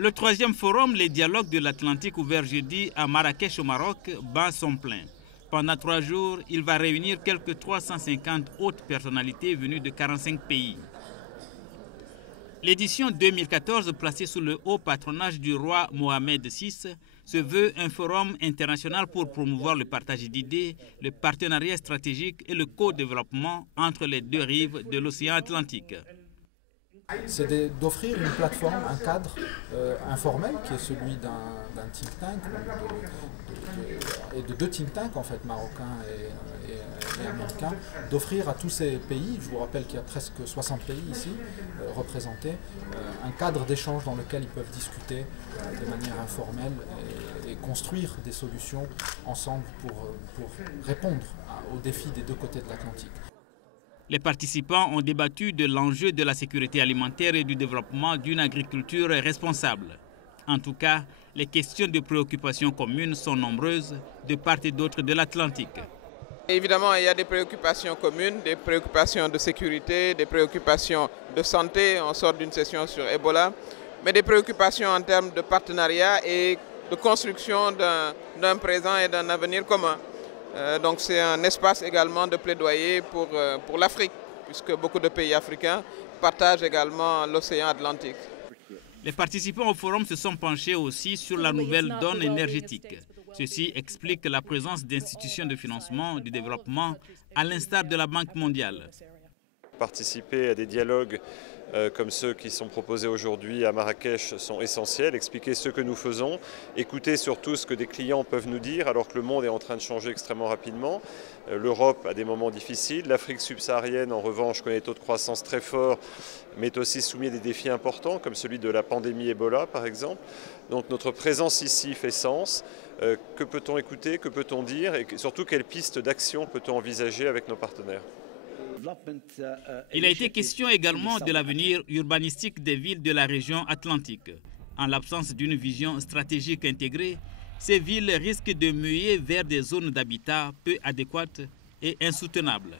Le troisième forum, les dialogues de l'Atlantique ouvert jeudi à Marrakech au Maroc, bat son plein. Pendant 3 jours, il va réunir quelques 350 hautes personnalités venues de 45 pays. L'édition 2014, placée sous le haut patronage du roi Mohamed VI, se veut un forum international pour promouvoir le partage d'idées, le partenariat stratégique et le co-développement entre les deux rives de l'océan Atlantique. C'est d'offrir une plateforme, un cadre informel qui est celui d'un think tank et de 2 think tanks en fait, marocains et américains, d'offrir à tous ces pays, je vous rappelle qu'il y a presque 60 pays ici représentés, un cadre d'échange dans lequel ils peuvent discuter de manière informelle et construire des solutions ensemble pour répondre aux défis des 2 côtés de l'Atlantique. Les participants ont débattu de l'enjeu de la sécurité alimentaire et du développement d'une agriculture responsable. En tout cas, les questions de préoccupation communes sont nombreuses de part et d'autre de l'Atlantique. Évidemment, il y a des préoccupations communes, des préoccupations de sécurité, des préoccupations de santé. On sort d'une session sur Ebola, mais des préoccupations en termes de partenariat et de construction d'un présent et d'un avenir commun. Donc c'est un espace également de plaidoyer pour l'Afrique, puisque beaucoup de pays africains partagent également l'océan Atlantique. Les participants au forum se sont penchés aussi sur la nouvelle donne énergétique. Ceci explique la présence d'institutions de financement du développement à l'instar de la Banque mondiale. Participer à des dialogues comme ceux qui sont proposés aujourd'hui à Marrakech sont essentiels, expliquer ce que nous faisons, écouter surtout ce que des clients peuvent nous dire alors que le monde est en train de changer extrêmement rapidement. L'Europe a des moments difficiles, l'Afrique subsaharienne en revanche connaît des taux de croissance très forts mais est aussi soumise à des défis importants comme celui de la pandémie Ebola par exemple. Donc notre présence ici fait sens. Que peut-on écouter, que peut-on dire et surtout quelles pistes d'action peut-on envisager avec nos partenaires? Il a été question également de l'avenir urbanistique des villes de la région atlantique. En l'absence d'une vision stratégique intégrée, ces villes risquent de muer vers des zones d'habitat peu adéquates et insoutenables.